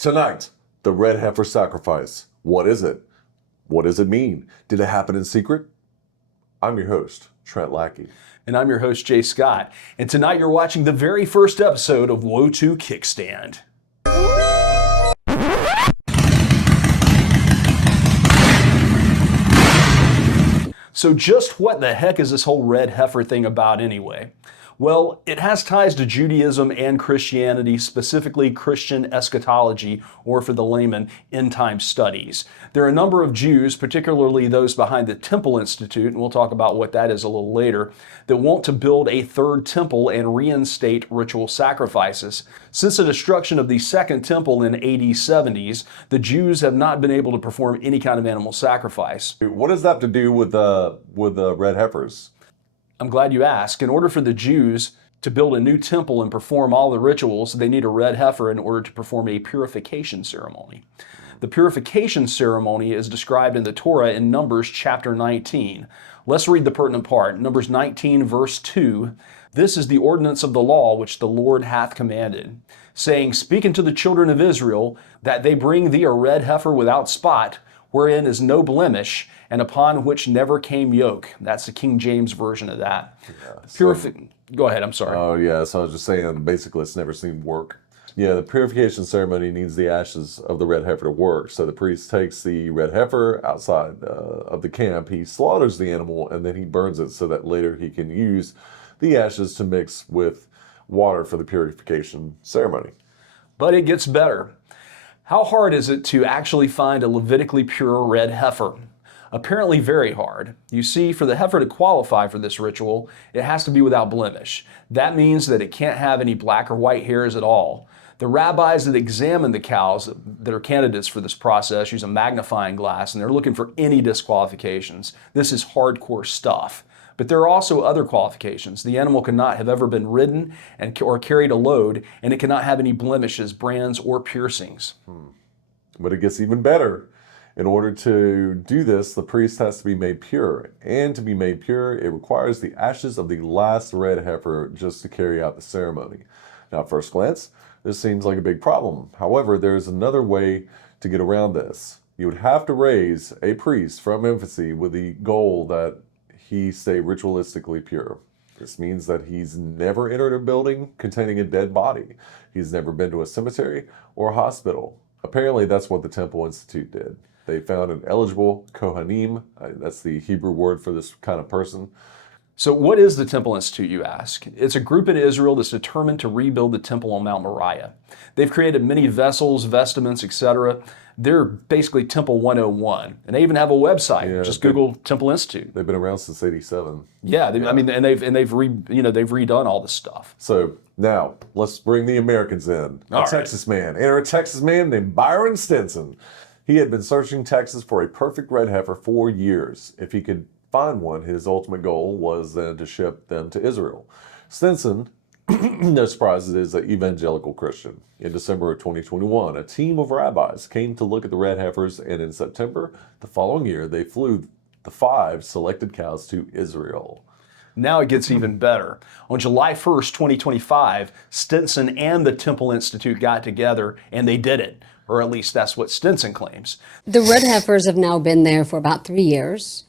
Tonight, the Red Heifer Sacrifice. What is it? What does it mean? Did it happen in secret? I'm your host, Trent Lackey. And I'm your host, Jay Scott. And tonight you're watching the very first episode of WOTU Kickstand. So just what the heck is this whole red heifer thing about anyway? Well, it has ties to Judaism and Christianity, specifically Christian eschatology, or for the layman, end-time studies. There are a number of Jews, particularly those behind the Temple Institute, and we'll talk about what that is a little later, that want to build a third temple and reinstate ritual sacrifices. Since the destruction of the Second Temple in AD 70s, the Jews have not been able to perform any kind of animal sacrifice. What does that have to do with the red heifers? I'm glad you asked. In order for the Jews to build a new temple and perform all the rituals, they need a red heifer in order to perform a purification ceremony. The purification ceremony is described in the Torah in Numbers chapter 19. Let's read the pertinent part. Numbers 19 verse 2. This is the ordinance of the law which the Lord hath commanded, saying, Speak unto the children of Israel, that they bring thee a red heifer without spot, wherein is no blemish, and upon which never came yoke. That's the King James version of that. Yeah, Go ahead, I'm sorry. Oh, yeah, so I was just saying, basically it's never seen work. Yeah, the purification ceremony needs the ashes of the red heifer to work. So the priest takes the red heifer outside of the camp, he slaughters the animal, and then he burns it so that later he can use the ashes to mix with water for the purification ceremony. But it gets better. How hard is it to actually find a Levitically pure red heifer? Apparently very hard. You see, for the heifer to qualify for this ritual, it has to be without blemish. That means that it can't have any black or white hairs at all. The rabbis that examine the cows that are candidates for this process use a magnifying glass, and they're looking for any disqualifications. This is hardcore stuff. But there are also other qualifications. The animal cannot have ever been ridden or carried a load, and it cannot have any blemishes, brands, or piercings. But it gets even better. In order to do this, the priest has to be made pure. And to be made pure, it requires the ashes of the last red heifer just to carry out the ceremony. Now, at first glance, this seems like a big problem. However, there is another way to get around this. You would have to raise a priest from infancy with the goal that he stay ritualistically pure. This means that he's never entered a building containing a dead body. He's never been to a cemetery or a hospital. Apparently, that's what the Temple Institute did. They found an eligible Kohanim, that's the Hebrew word for this kind of person. So what is the Temple Institute, you ask? It's a group in Israel that's determined to rebuild the temple on Mount Moriah. They've created many vessels, vestments, etc. They're basically Temple 101. And they even have a website. Yeah, just Google Temple Institute. They've been around since '87. Yeah, I mean, and they've redone all this stuff. So now let's bring the Americans in. Texas man. Enter a Texas man named Byron Stinson. He had been searching Texas for a perfect red heifer for years. If he could find one, his ultimate goal was then to ship them to Israel. Stinson, no surprise, is an evangelical Christian. In December of 2021, a team of rabbis came to look at the red heifers, and in September the following year, they flew the 5 selected cows to Israel. Now it gets even better. On July 1st, 2025, Stinson and the Temple Institute got together, and they did it. Or at least that's what Stinson claims. The red heifers have now been there for about 3 years.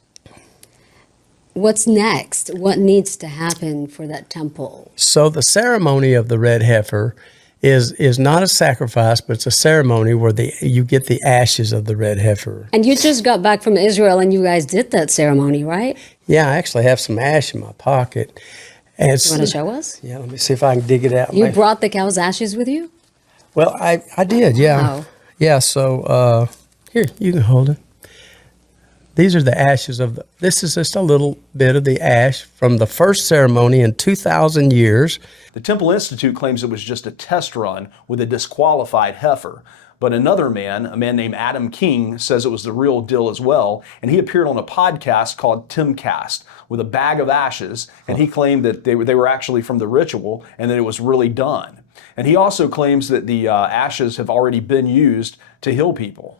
What's next? What needs to happen for that temple? So the ceremony of the red heifer is not a sacrifice, but it's a ceremony where you get the ashes of the red heifer. And you just got back from Israel and you guys did that ceremony, right? Yeah, I actually have some ash in my pocket. And you want to show us? Yeah, let me see if I can dig it out. You brought the cow's ashes with you? Well, I did, yeah. Wow. Yeah, so here, you can hold it. These are the ashes this is just a little bit of the ash from the first ceremony in 2,000 years. The Temple Institute claims it was just a test run with a disqualified heifer. But another man, a man named Adam King, says it was the real deal as well. And he appeared on a podcast called Timcast with a bag of ashes. And he claimed that they were actually from the ritual and that it was really done. And he also claims that the ashes have already been used to heal people.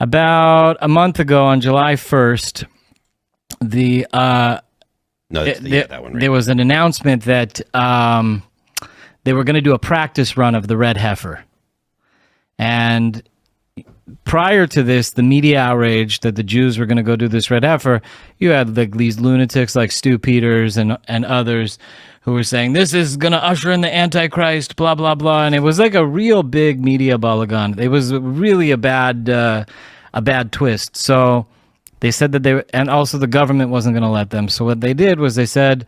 About a month ago on July 1st, there was an announcement that they were going to do a practice run of the red heifer. And And prior to this, the media outrage that the Jews were going to go do this red heifer, you had like these lunatics like Stu Peters and others who were saying, this is going to usher in the Antichrist, blah, blah, blah. And it was like a real big media balagan. It was really a bad twist. So they said that and also the government wasn't going to let them. So what they did was they said,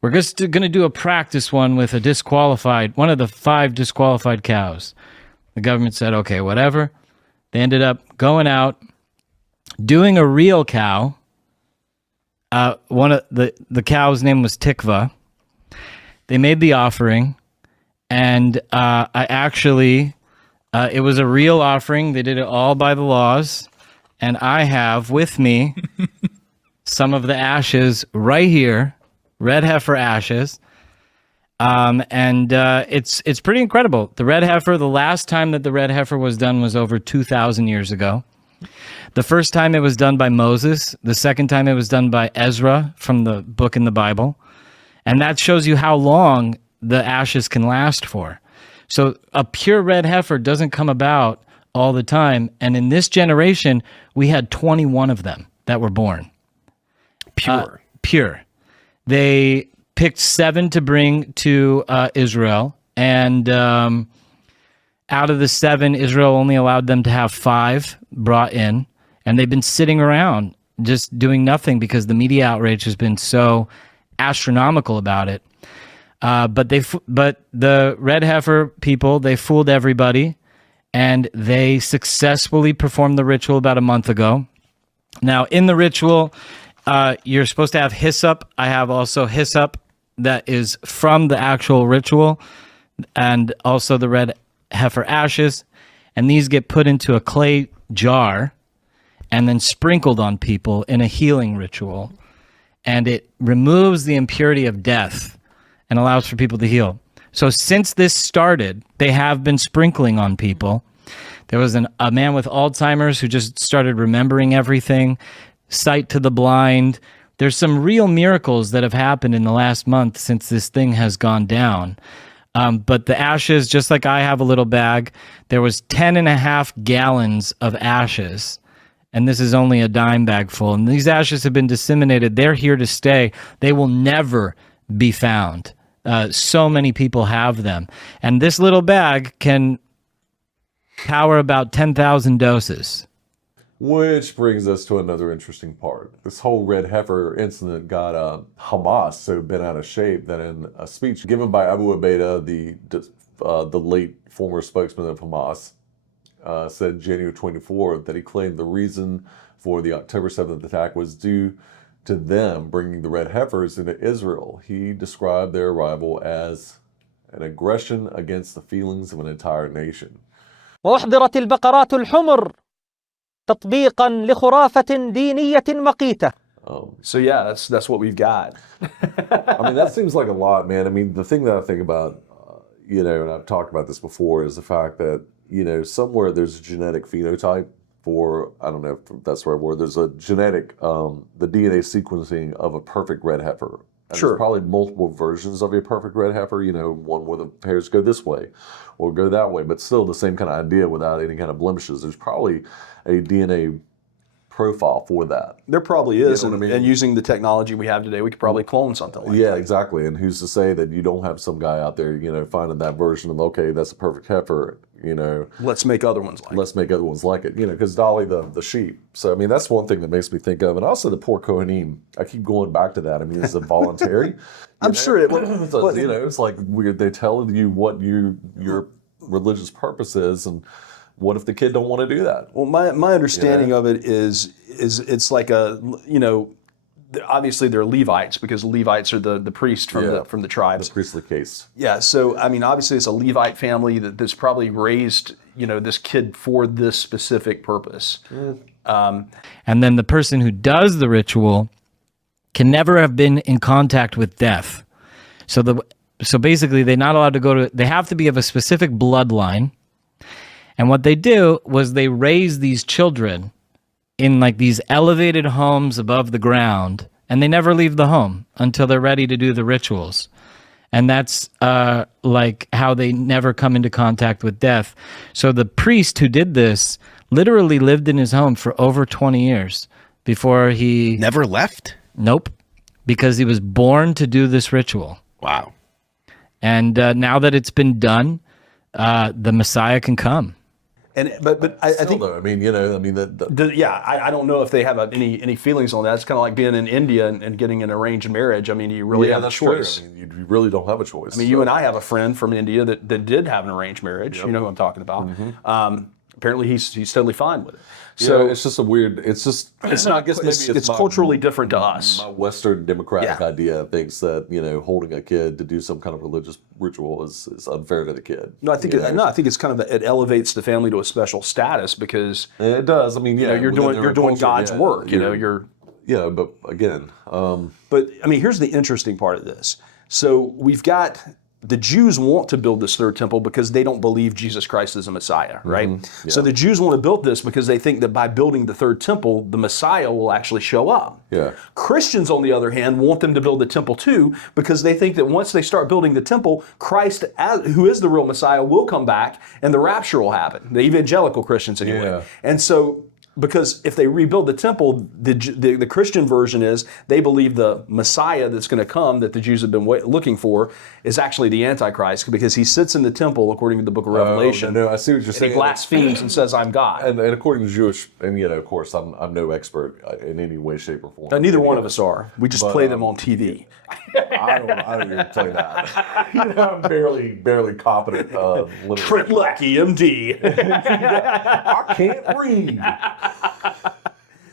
we're just going to do a practice one with one of the 5 disqualified cows. The government said, okay, whatever. They ended up going out, doing a real cow. One of the cow's name was Tikva. They made the offering, and it was a real offering. They did it all by the laws, and I have with me some of the ashes right here, red heifer ashes. It's pretty incredible. The red heifer, the last time that the red heifer was done was over 2,000 years ago. The first time it was done by Moses. The second time it was done by Ezra from the book in the Bible. And that shows you how long the ashes can last for. So a pure red heifer doesn't come about all the time. And in this generation, we had 21 of them that were born. Pure. They picked 7 to bring to Israel, and out of the 7, Israel only allowed them to have 5 brought in, and they've been sitting around just doing nothing because the media outrage has been so astronomical about it. But the red heifer people, they fooled everybody, and they successfully performed the ritual about a month ago. Now, in the ritual, you're supposed to have hyssop. I have also hyssop that is from the actual ritual, and also the red heifer ashes. And these get put into a clay jar and then sprinkled on people in a healing ritual. And it removes the impurity of death and allows for people to heal. So since this started, they have been sprinkling on people. There was a man with Alzheimer's who just started remembering everything, sight to the blind. There's some real miracles that have happened in the last month since this thing has gone down. But the ashes, just like I have a little bag, there was 10.5 gallons of ashes. And this is only a dime bag full. And these ashes have been disseminated. They're here to stay. They will never be found. So many people have them. And this little bag can power about 10,000 doses. Which brings us to another interesting part. This whole red heifer incident got Hamas so bent out of shape that in a speech given by Abu Ubaidah, the late former spokesman of Hamas, said January 24 that he claimed the reason for the October 7th attack was due to them bringing the red heifers into Israel. He described their arrival as an aggression against the feelings of an entire nation. وأحضرت البقرات الحمر تطبيقا لخرافة دينية مقيتة. So yeah, that's what we've got. I mean, that seems like a lot, man. I mean, the thing that I think about, and I've talked about this before, is the fact that, somewhere there's a genetic phenotype for, I don't know if that's the right word, there's a genetic, the DNA sequencing of a perfect red heifer. And Sure. There's probably multiple versions of a perfect red heifer, one where the hairs go this way or go that way, but still the same kind of idea without any kind of blemishes. There's probably a DNA profile for that. There probably is, You know what I mean? and using the technology we have today, we could probably clone something like Yeah, that. exactly. And who's to say that you don't have some guy out there, finding that version of, okay, that's a perfect heifer, Let's make other ones like let's make other ones like it, because Dolly, the sheep. So, I mean, that's one thing that makes me think of. And also the poor Kohanim. I keep going back to that. I mean, is it voluntary? I'm sure it So, it's like they tell you what your religious purpose is, and what if the kid don't want to do that? Well, my understanding of it is it's like obviously they're Levites because Levites are the priest from the tribes. The priestly case. Yeah, so I mean, obviously it's a Levite family that's probably raised this kid for this specific purpose. And then the person who does the ritual can never have been in contact with death. So basically they're not allowed to they have to be of a specific bloodline. And what they do was they raise these children in like these elevated homes above the ground, and they never leave the home until they're ready to do the rituals. And that's like how they never come into contact with death. So the priest who did this literally lived in his home for over 20 years before he... Never left? Nope. Because he was born to do this ritual. Wow. And now that it's been done, the Messiah can come. And but I think though, I mean, you know, I mean I don't know if they have any feelings on that. It's kind of like being in India and getting an arranged marriage. I mean, you really have a choice. True. I mean, you really don't have a choice. I mean, you and I have a friend from India that did have an arranged marriage. You know who I'm talking about. Apparently, he's totally fine with it. So it's just a weird. It's just. It's not. I guess maybe It's culturally different to us. My Western democratic idea thinks that, you know, holding a kid to do some kind of religious ritual is unfair to the kid. No, I think I think it's kind of it elevates the family to a special status because it does. I mean, you know, you're doing God's work. You know, yeah. But again, but I mean, here's the interesting part of this. So we've got. The Jews want to build this third temple because they don't believe Jesus Christ is a Messiah, right? Yeah. So the Jews want to build this because they think that by building the third temple, the Messiah will actually show up. Yeah. Christians, on the other hand, want them to build the temple too because they think that once they start building the temple, Christ, who is the real Messiah, will come back and the rapture will happen. The evangelical Christians anyway. Yeah. And so because if they rebuild the temple, the Christian version is they believe the Messiah that's going to come that the Jews have been looking for is actually the Antichrist because he sits in the temple according to the book of Revelation. No, I see what you're saying. He blasphemes and says, "I'm God." And according to Jewish, and you know, of course, I'm no expert in any way, shape, or form. Neither one of us are. We just play them on TV. I don't even play that. You know, I'm barely competent. Trent Lackey, MD. I can't read.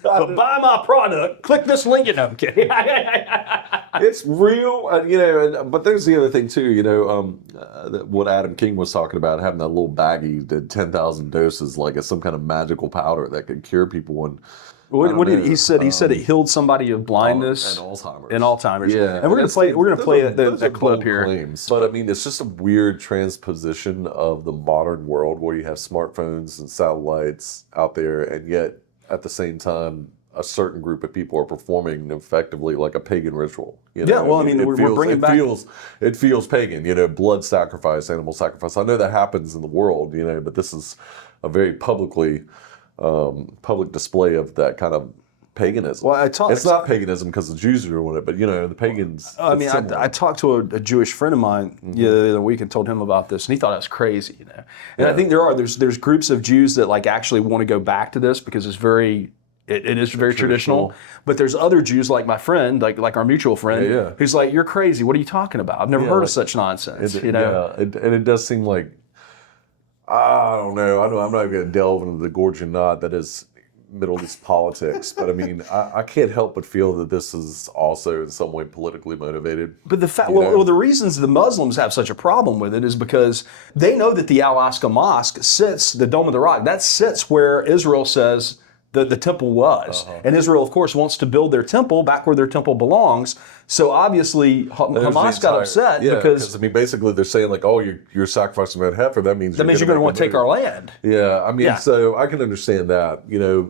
But buy my product, click this link. And I'm kidding. It's real, you know. But there's the other thing too. You know, what Adam King was talking about, having that little baggie, did 10,000 doses, like it's some kind of magical powder that could cure people. And what did he said? He said it healed somebody of blindness and Alzheimer's. And Alzheimer's. Yeah, and we're gonna play that clip here. Claims. But I mean, it's just a weird transposition of the modern world where you have smartphones and satellites out there, and yet at the same time, a certain group of people are performing effectively like a pagan ritual. You know? Yeah, well, I mean, we're bringing back. It feels pagan, you know, blood sacrifice, animal sacrifice. I know that happens in the world, you know, but this is a very public display of that kind of paganism. Well, it's not paganism because the Jews are doing it, but you know, the pagans. I mean, I talked to a Jewish friend of mine the other week and told him about this, and he thought it was crazy, you know. And I think there's groups of Jews that like actually want to go back to this because it's very. It is very traditional, but there's other Jews like my friend, like our mutual friend, who's like, "You're crazy. What are you talking about? I've never heard of such nonsense." You know, and it does seem like I don't know. I'm not going to delve into the Gorgon knot that is Middle East politics, but I mean, I can't help but feel that this is also in some way politically motivated. But the fact, well, the reasons the Muslims have such a problem with it is because they know that the Al-Aqsa Mosque sits, the Dome of the Rock, that sits where Israel says the temple was. And Israel, of course, wants to build their temple back where their temple belongs. So obviously, Hamas got upset because I mean, basically they're saying like, "Oh, you're sacrificing red heifer. That means you're going to want to take our land." Yeah, I mean, so I can understand that. You know,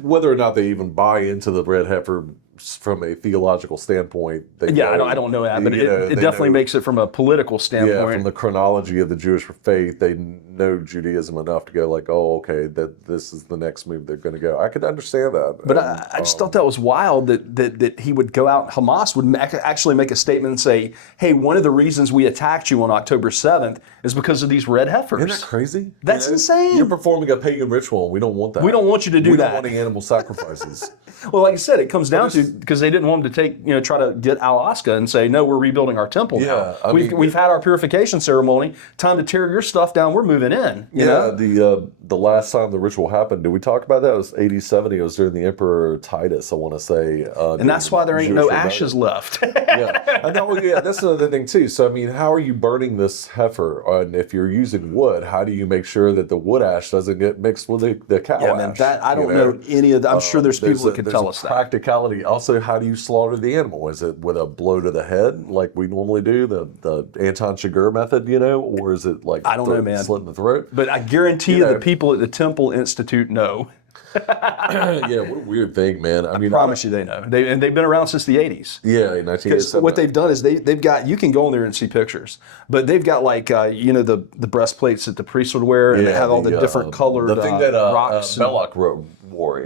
whether or not they even buy into the red heifer from a theological standpoint. I don't know that, but it definitely makes it from a political standpoint. Yeah, from the chronology of the Jewish faith, they know Judaism enough to go like, "Oh, okay, that this is the next move they're going to go." I could understand that. But I just thought that was wild that he would go out, Hamas would actually make a statement and say, "Hey, one of the reasons we attacked you on October 7th is because of these red heifers." Isn't that crazy? That's insane. You're performing a pagan ritual, and we don't want that. We don't want you to do that. We don't want animal sacrifices. Well, like I said, it comes down to because they didn't want him to try to get Al-Aqsa and say, "No, we're rebuilding our temple now. We've had our purification ceremony. Time to tear your stuff down. We're moving in." You know? The last time the ritual happened, did we talk about that? It was AD 70. It was during the Emperor Titus, I want to say. And that's why there ain't no ashes left. That's another thing too. So I mean, how are you burning this heifer? And if you're using wood, how do you make sure that the wood ash doesn't get mixed with the cow ash? Man, that I don't know any of that. I'm sure there's people that can tell us that. Practicality. Also, how do you slaughter the animal? Is it with a blow to the head like we normally do, the Anton Chigurh method, or is it like I don't know, man, slit in the throat? But I guarantee you the people at the Temple Institute know. Yeah, what a weird thing, man. I mean, Promise you, they know. They've been around since the 80s. Yeah, in Because 1987. what they've done is they've got, you can go in there and see pictures, but they've got like the breastplates that the priests would wear, and they have all the different colored the thing that rocks. Belloc wore.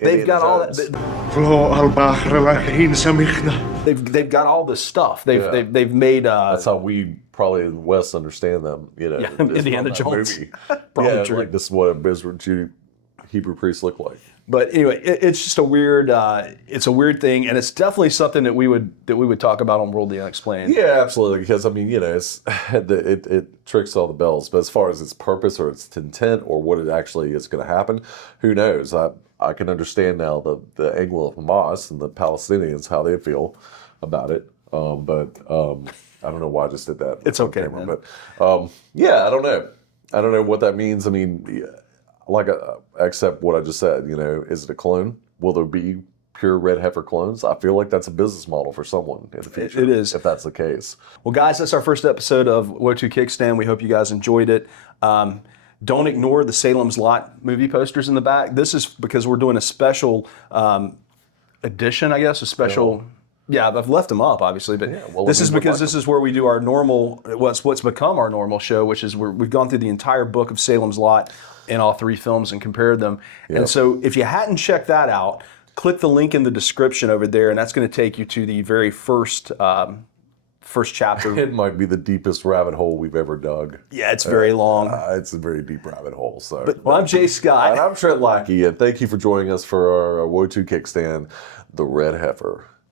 They've got all that. They've got all this stuff. They've made. That's how we probably in the West understand them. You know, Yeah, is from Indiana that Jones. movie. Probably Yeah, true. like this is what a Jew Hebrew priest look like. But anyway, it's just a weird. It's a weird thing, and it's definitely something that we would talk about on World the Unexplained. Yeah, absolutely. Because I mean, you know, it tricks all the bells. But as far as its purpose or its intent or what it actually is going to happen, who knows? I can understand now the angle of Hamas and the Palestinians how they feel about it. But I don't know why I just did that. It's okay, on camera, man. But yeah, I don't know. I don't know what that means. I mean, except what I just said. You know, is it a clone? Will there be pure red heifer clones? I feel like that's a business model for someone in the future. It is. If that's the case. Well, guys, that's our first episode of WOTU Kickstand. We hope you guys enjoyed it. Don't ignore the Salem's Lot movie posters in the back. This is because we're doing a special edition, I guess, a special. Yeah, I've left them up, obviously, but well, this I is mean, because this is where we do our normal, what's become our normal show, which is we've gone through the entire book of Salem's Lot in all three films and compared them. And so if you hadn't checked that out, click the link in the description over there, and that's going to take you to the very first chapter. It might be the deepest rabbit hole we've ever dug. Yeah, it's very long. It's a very deep rabbit hole. So, Well, I'm Jay Scott. and I'm Trent Lackey, and thank you for joining us for our WOTU Kickstand, the Red Heifer.